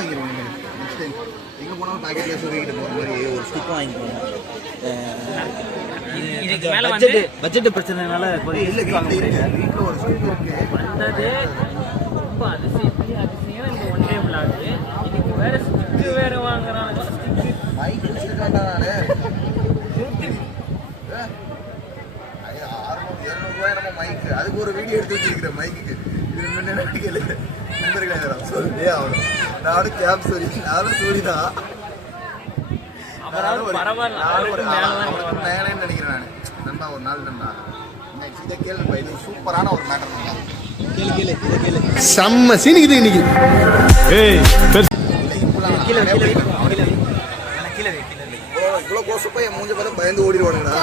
வாங்கிடுவோம். Next time எங்கே போனாலும் பாக்கெட்ல சொல்லிக்கிட்டு போகிற மாதிரி ஒரு ஸ்டிக் வாங்கிக்குவோம். பட்ஜெட் பிரச்சனைனால இல்லை, வீட்டில் ஒரு ஸ்டிக் வந்தது ரொம்ப அதிசயம். இந்த ஒன் டே விளாக் இதுக்கு வேற ஸ்டிக்கு வேற வாங்குறாங்க. மைக் வச்சுருக்காண்டா நான் 600-700 நம்ம மைக்கு, அதுக்கு ஒரு வீடியோ எடுத்து வச்சிருக்கிறேன் மைக்கு. இது முன்னே கேளு நண்பர்களே சொல்லி ஆகணும். நானும் கேப் சொல்லி நானும் சொல்லிதான் மேலேன்னு நினைக்கிறேன் நான். நண்பா ஒரு நாள் நண்பா இதை கேளுப்பா, இது சூப்பரான ஒரு மேட்டர் நண்பா. கேளு இதை கேளு. செம்ம சீனிக்குது இன்னைக்கு. இவ்வளோ கோசப்பா என் மூஞ்ச பார்த்து பயந்து ஓடிடுவானுங்கடா.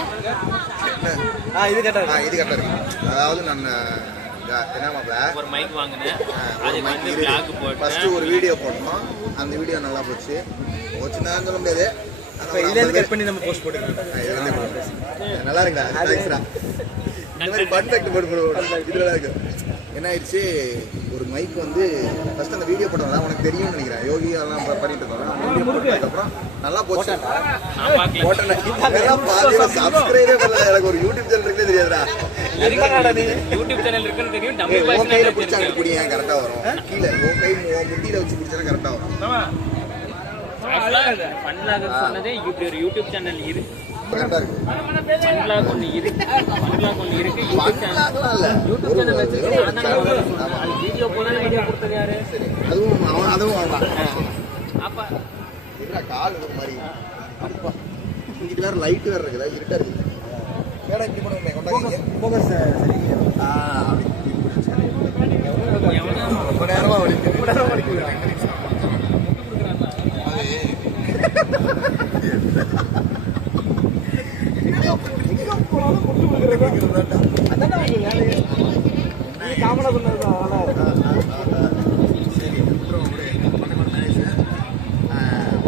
இது கரெக்டா இருக்கு. அதாவது நான் ஒரு மைக் வாங்கினேன், ஃபர்ஸ்ட் ஒரு வீடியோ போட்டோம். அந்த வீடியோ நல்லா போச்சுன்னா சொல்ல முடியாது. கட் பண்ணி நம்ம போஸ்ட் போட்டுக்கலாம். நல்லா இருக்குடா, தேங்க்ஸ்டா. இந்த மாதிரி பர்ஃபெக்ட் போட்டு இதுல இருக்கு. என்ன ஆயிடுச்சு, ஒரு மைக் வந்து ஃபர்ஸ்ட் அந்த வீடியோ போட்டோம்னா உனக்கு தெரியும்னு நினைக்கிறேன். யோகி அதெல்லாம் பண்ணிட்டு இருக்கோம். அந்த வீடியோ போட்டதுக்கப்புறம் நல்லா போச்சு. சப்ஸ்கிரைபே பண்ணல. எனக்கு ஒரு யூடியூப் சேனல் இருக்குன்னே தெரியாதுடா. யூடியூப் சேனல் இருக்குன்னு தெரியும். கையில பிடிச்சா அங்கே பிடிங்க கரெக்டா வரும். கீழே கை முட்டியில வச்சு பிடிச்சா கரெக்டா வரும். சொன்னதே ஒரு யூடியூப் சேனல் இருக்கு. கரெக்டா இருக்கு. ஃபன்லாக் ஒன்று இருக்கு. யூடியூப் சேனல் வச்சு வீடியோ போனாலும் வீடியோ கொடுத்தது யாரு? அதுவும் அப்ப இல்ல கால் ஒரு மாதிரி அப்பா இங்கிட்ட வேற லைட் வேற இருக்குல்ல, இருட்டா இருக்கு. ஏடா இப்படி பண்ணுமே கொண்டாங்க போகஸ் சரி. ரொம்ப நேரமா வலிக்குது.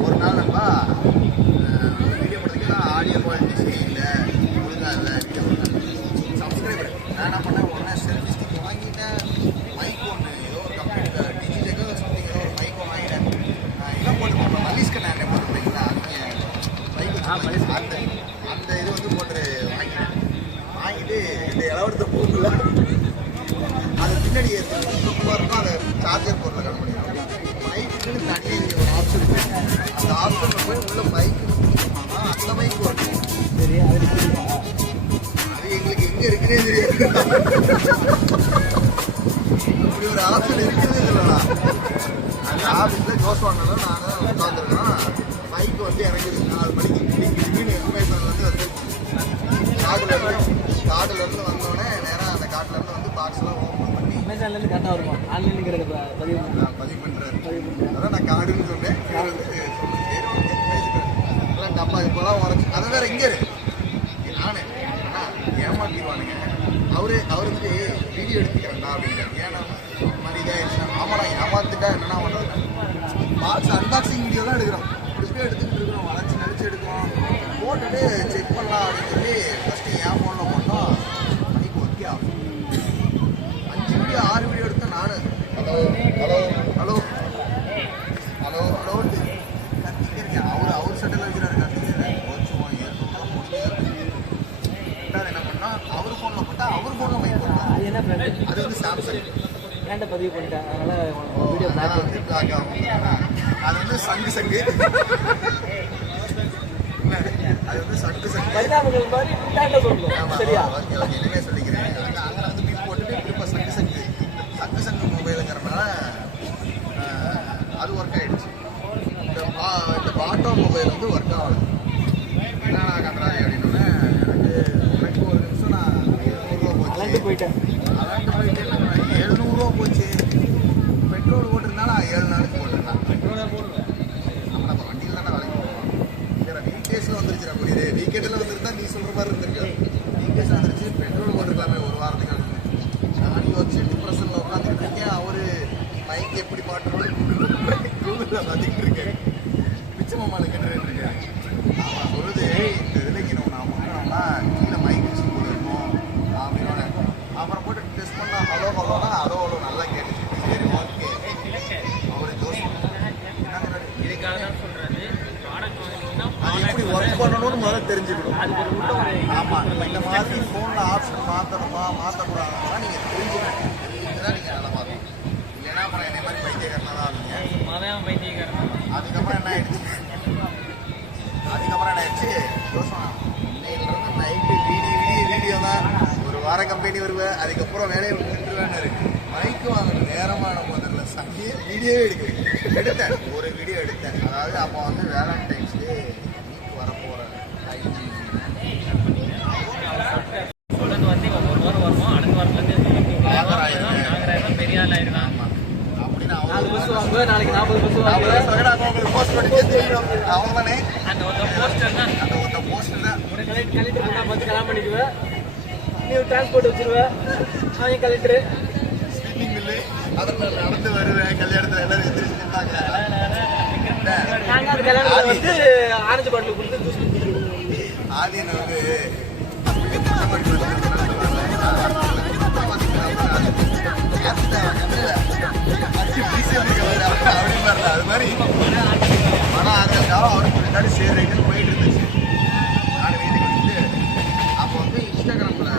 ஒரு நாள் நண்பா வீடியோ போடுறதுக்கு ஆடியோ குவாலிட்டி சரியில்லை, ஒழுங்கா இல்லை. வீடியோ சப்ஸ்கிரைபர் நான் என்ன பண்ணேன், உடனே செல்ஃபி ஸ்டிக் வாங்கிட்டேன். மைக் ஒன்று ஏதோ ஒரு கம்ப்ளீட் டிஜிட்டோ சம்திங் ஏதோ ஒரு மைக் வாங்கிட்டேன். இதெல்லாம் போட்டு போட்டேன். மல்லிஸ்க்கு நான் என்ன போட்டுருக்கீங்களா மைக் வச்சு அந்த இது வந்து போட்டு வாங்கிட்டு இந்த இளவரத்தை போகல. அது பின்னாடி இருக்கும் அதை சார்ஜர் போடுற கட் பண்ணிடுவோம். மைக்குன்னு தனியாக ஒரு ஆப்ஷன் இருக்கு. அந்த ஆப்ஷனில் போய் உள்ள மைக்கு அந்த மைக் வரும். சரி, அது எங்களுக்கு எங்கே இருக்குன்னே தெரியாது. அப்படி ஒரு ஆப்ஷன் இருக்குன்னே இல்லைண்ணா. அந்த ஆஃபீஸில் ஜோஸ் வாங்கினாலும் நாங்கள் உட்காந்துருக்கோம். மைக்கு வந்து எனக்கு 4 மணிக்கு இன்ஃபர்மேஷன் வந்து கார்டுலேருந்து வந்தோடனே நேராக அந்த கார்டுலேருந்து வந்து பாக்ஸ்லாம் ஓப்பன் பண்ணி அமேசான்லேருந்து கரெக்டாக வருமா? ஆன்லைனுங்கிறத பதிவு பண்ணுறாரு. அதான் நான் கார்டுன்னு சொன்னேன். எல்லாம் டப்பா இப்போலாம் உடச்சி அதை வேற இங்கே நானே ஏமாத்திடுவானுங்க. அவர் வந்து வீடியோ எடுத்துக்கிறேன்டா அப்படின்றாங்க. ஏன்னா மாதிரி இதாக ஆமாடா ஏமாத்துட்டா என்னன்னா பண்ணுறது, பாக்ஸ் அன்பாக்சிங் வீடியோ தான் எடுக்கிறோம். இப்படியே எடுத்துக்கிட்டு இருக்கிறோம், வளைச்சி நடிச்சு எடுக்கிறோம். போட்டுட்டு செக் பண்ணலாம் அப்படின்னு சொல்லி ஃபஸ்ட்டு என் ஃபோனில் போட்டோம். மணிக்கு ஒர்க்கே ஆகும். 5 வீடியோ 6 வீடியோ எடுத்தேன் நான். ஹலோ கத்திக்கிட்டு இருக்கேன். அவர் சட்டையில் வைக்கிறாரு, கத்திக்கிறேன். கொஞ்சம் ஏற்பட்டாலும் என்ன பண்ணால் அவர் ஃபோனில் போட்டால் அவர் ஃபோனில் மைக் போட்டால் அது என்ன பிராண்ட்? அது வந்து சாம்சங் பிராண்டை பதிவு பண்ணிட்டேன். அதனால் வீடியோ பிளாக் ஆகும். அது வந்து சங்கு அது வந்து சங்கு பரிணாமங்கள் மாதிரி பிராண்டை சொல்லணும். சரியா? இனிமே சொல்லிக்கிறேன். அங்கே வந்து மீட் போட்டுட்டு திரும்ப சங்கு மொபைலுங்கிறனால அது ஒர்க் ஆகிடுச்சு. இந்த பாட்டம் மொபைல் வந்து ஒர்க் ஆகலை. என்ன கட்டுறாங்க அப்படின்னோடனே எனக்கு ஒரு நிமிஷம் நான் 700 ரூபா போச்சு. போயிட்டேன் 700 ரூபா போச்சு. பெட்ரோல் போட்டிருந்தாலும் 7 நாளைக்கு போட்டிருந்தான். பெட்ரோலாக போடுவேன். நம்ம வண்டியில் தானே வேலைக்கு போவோம். வேறு வீக்கேஸில் வந்துருச்சு. நம்ம இது வீக்கெண்டில் வந்துருந்தா நீ சொல்கிற மாதிரி இருந்திருக்கு. வீக்கேஸில் வந்துருச்சு. பெட்ரோல் போட்டுருக்கலாமே ஒரு வாரத்துக்கு. நான் யோசிச்சு டிப்ரெஷனில் உட்காந்துட்டு இருக்கேன். அவர் மைக் எப்படி மாட்டணும் கூகுளில் பார்த்துக்கிட்டு இருக்கேன். பிச்சமாமால கேட்டுருக்கேன். அவன் சொல்லுது இந்த இதில் இங்கே நான் முன்னோம்னா கீழே மைக் வச்சு போயிருக்கோம் அப்படின்னு. அப்புறம் போட்டு டெஸ்ட் பண்ணால் ஹலோனா ஹலோ நல்லா கேட்டுச்சு. சரி ஓகே. அவர் ஜோஸ் அதுக்காக தான் சொல்றது. ப்ராடக்ட் வாங்கினீங்கன்னா அது எப்படி ஒர்க் பண்ணணும்னு முதல்ல தெரிஞ்சுக்கணும். அதுக்கு ஒரு உள்ள ஒரு ஆமாம், நம்ம இந்த மாதிரி ஃபோனில் ஆப்ஷன் மாற்றணுமா மாற்றக்கூடாதுன்னா நீங்கள் தெரிஞ்சுக்கணும். இதுதான் நீங்கள் நல்லா மாற்றணும். இல்லைன்னா அப்புறம் இதே மாதிரி பைத்தியக்காரனாக தான் ஆகுங்க. சும்மாவே அவன் பைத்தியக்காரன். அதுக்கப்புறம் என்ன ஆயிடுச்சு யோசனை இன்னையிலிருந்து நைட்டு வீடியோ தான். ஒரு வார கம்பெனி வருவேன், அதுக்கப்புறம் வேலையை விட்டுருவேன்னு இருக்கு. மைக்கு வாங்கின நேரமான முதல்ல சங்கியே வீடியோவே எடுத்தேன். ஒரு வீடியோ எடுத்தேன். அதாவது அப்போ வந்து வேலண்டைன்ஸ் டே வீக் வரப்போகிற 5G சொல்றது வந்து இவன் ஒரு வாரம் வருவான், அடுத்த வாரத்துலேருந்து நாகராயிரம் பெரிய ஆள் ஆயிடுறான். அப்படின்னு நாளைக்கு 40 பஸ் அவங்களுக்கு போஸ்ட் பண்ணி தெரியும். அவங்க தானே அந்த ஒரு போஸ்டர் தான் அந்த ஒருத்த போஸ்ட் தான். கலெக்டர் பண்ணா 10 கலாம் பண்ணிக்குவேன். நீ டிரான்ஸ்போர்ட் வச்சிருவேன். அவன் கலெக்டர் ஸ்பீக்கிங் பில்லு அதில் நடந்து வருவேன். கல்யாணத்தில் எல்லாரும் எதிர்த்துட்டாங்க. நாங்கள் அந்த கல்யாணத்தில் வந்து ஆரஞ்சு பாட்டில் கொடுத்து ஜூஸ் குடிச்சிருக்கோம். ஆதியன் வந்து அது மாதிரி மன ஆறுதலுக்காக அவருக்கு முன்னாடி சேர்றீங்கன்னு போயிட்டு இருந்துச்சு. நான் வீட்டுக்கு வந்துட்டு அப்போ வந்து இன்ஸ்டாகிராமில்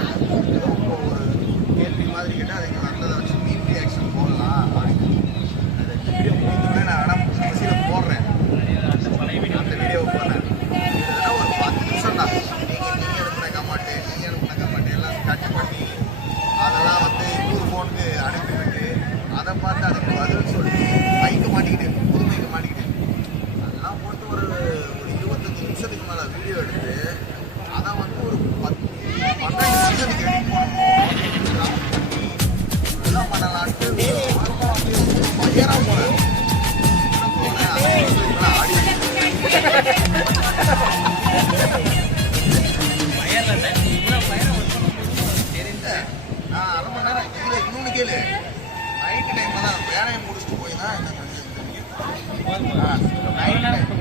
ஏதோ ஒரு கேள்வி மாதிரி கேட்டால் அதுக்கு வந்ததை வச்சு மீம் ரியாக்ஷன் போடலாம் அப்படின்னு அந்த வீடியோ முடிஞ்சோடனே நான் வேணா பசியில் போடுறேன். அந்த வீடியோவை போடுறேன். இதெல்லாம் ஒரு 10 நிமிஷம் தான். நீங்கள் அனுப்பின கமாட்டு எல்லாம் கட் பண்ணி அதெல்லாம் வந்து இன்னொரு ஃபோனுக்கு அனுப்பிவிட்டு அதை பார்த்து அதுக்கு பதில் சொல்லி மைக்கு மாட்டிக்கிட்டு புது மைக்கு மாட்டிக்கிட்டு அதெல்லாம் போட்டு ஒரு 25 நிமிஷத்துக்கு மேலே வீடியோ எடுத்து அதை வந்து ஒரு 12 நிமிஷத்துக்கு எடிட் பண்ணணும். எல்லாம் பண்ணலான்ட்டு பயங்கரம் போனேன். ஆடி நான் 1/2 மணி நேரம் இல்லை இன்னொன்று கேளு. நைட்டு டைமில் தான் வேலையை முடிச்சுட்டு போய் தான்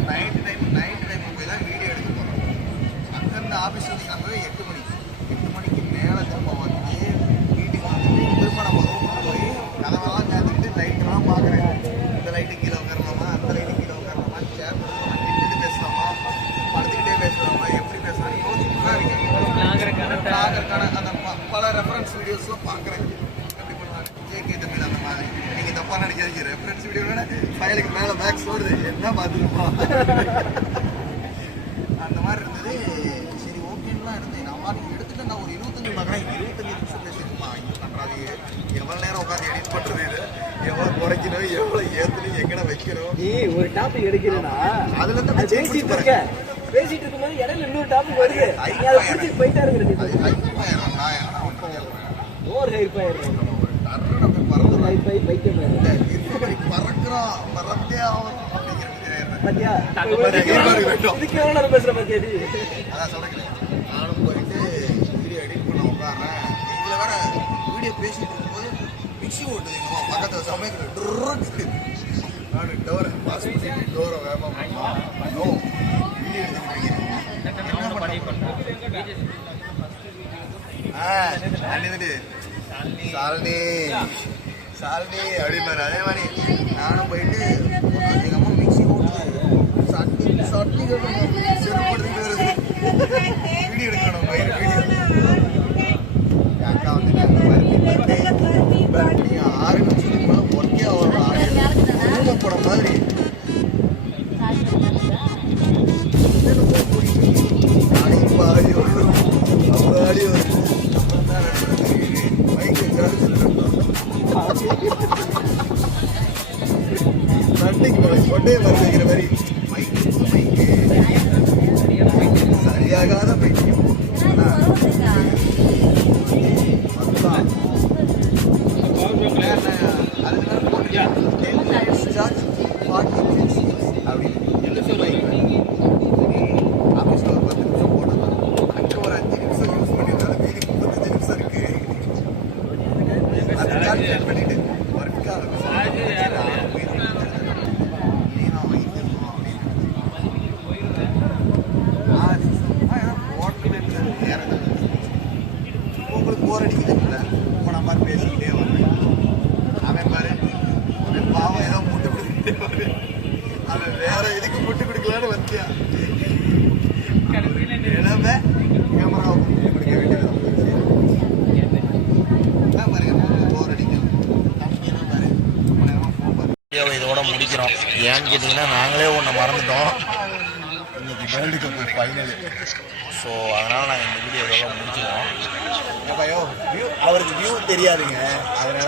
நைட்டு டைம் போய் தான் வீடியோ எடுக்க போகிறோம். அங்கேருந்து ஆஃபீஸ் வந்து கிளம்பவே 8 மணிக்கு மேலே திரும்ப வந்து வீட்டுக்கு வந்துட்டு திரும்ப நம்ம ரூமுக்கு போய் கதவெல்லாம் சேர்த்துக்கிட்டு லைட்டெல்லாம் பார்க்குறேன். இந்த லைட்டு கீழே உட்காரலாமா, அந்த லைட்டு கீழே உட்காரலாமா, சேர் நின்றுட்டு பேசலாமா, படுத்துக்கிட்டே பேசலாமா, எப்படி பேசலாம் யோசிச்சுட்டு தான் இருக்கேன். அந்த பல ரெஃபரன்ஸ் வீடியோஸ்லாம் பார்க்குறேன். எப்படி பண்ணுவாங்க ஜேகே தமிழ் அந்த மாதிரி. நீங்கள் தப்பாக நினைக்காதீங்க, ரெஃபரன்ஸ் வீடியோட ஃபைலுக்கு மேலே மேக்ஸ் ஓடுது என்ன பார்த்துருப்போம். அந்த மாதிரி இருந்தது. சரி ஓகேன்னுலாம் இருந்தேன். நான் பாட்டு எடுத்துட்டு நான் ஒரு 25 நிமிஷம் பேசியிருப்பா. பண்ணுறாது எவ்வளோ நேரம் உட்காந்து எடிட் பண்ணுறது, இது எவ்வளோ குறைக்கணும், எவ்வளோ ஏற்றணும், எங்கட வைக்கணும். நீ ஒரு டாபிக் எடுக்கிறேன்னா அதுல இருந்து பேசிட்டு இருக்கும்போது இடையில இன்னொரு டாபிக் வருது. நீ அதை பிடிச்சி போயிட்டா இருக்கிறது. ஓவர் ஹைப் ஆயிடுறேன். பாத்தியா இதுக்கு எவ்வளோ நேரம் பேசுற பாத்தியா நீ? அதான் சொல்றேன். நானும் போயிட்டு வீடியோ எடிட் பண்ண உட்காடுறேன். இதுல வேற வீடியோ பேசிட்டு இருக்கும்போது மிக்சி ஓட்டுது எங்க அம்மா பக்கத்துல சமயத்தில் நான் டோரை பாஸ் பண்ணி டோரை வேகமாக வீடியோ எடுத்துக்கிட்டு சாலினி அப்படிப்பாரு. அதே மாதிரி நானும் போயிட்டு எங்கள் அம்மா மிக்சி ஓட்டுது சட்னி கட்டணும் செருப்படுத்திட்டு வருது வீடியோ எடுக்கணும் வீடியோ. அக்கா வந்து பர்த்டே 6 நிமிஷத்துக்கு மேலே ஒர்க்கே ஆகிற படம் மாதிரி இப்போ ஆடி வரும் அப்புறம் ஆடி வரும் மைக்கு சட்டைக்கு கொட்டையை மறு வைக்கிற மாதிரி மைக்கு அதுக்கு முட்டு கொடுக்கலான்னு வந்தியா கடைசியில் எல்லாமே கேமராவுக்கு முட்டு கொடுக்க வேண்டியது போர் அடிக்கும் வீடியோவை இதோட முடிக்கிறோம். ஏன்னு கேட்டிங்கன்னா நாங்களே ஒன்று மறந்துட்டோம். இன்னைக்கு வேர்ல்டு கப் ஃபைனல். ஸோ அதனால் நாங்கள் இந்த வீடியோ இதோட முடிச்சுக்கிறோம். எப்பையோ வியூ அவருக்கு வியூ தெரியாதுங்க, அதனால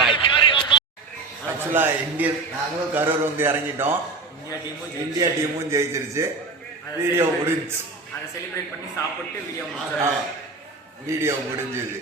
பாய். ஆக்சுவலாக இந்தியன் நாங்களும் கரூர் வந்து இறங்கிட்டோம். இந்தியா டீமும் ஜெயிச்சிருச்சு. வீடியோ முடிஞ்சு அதை செலிப்ரேட் பண்ணி சாப்பிட்டு வீடியோ வீடியோ முடிஞ்சுது.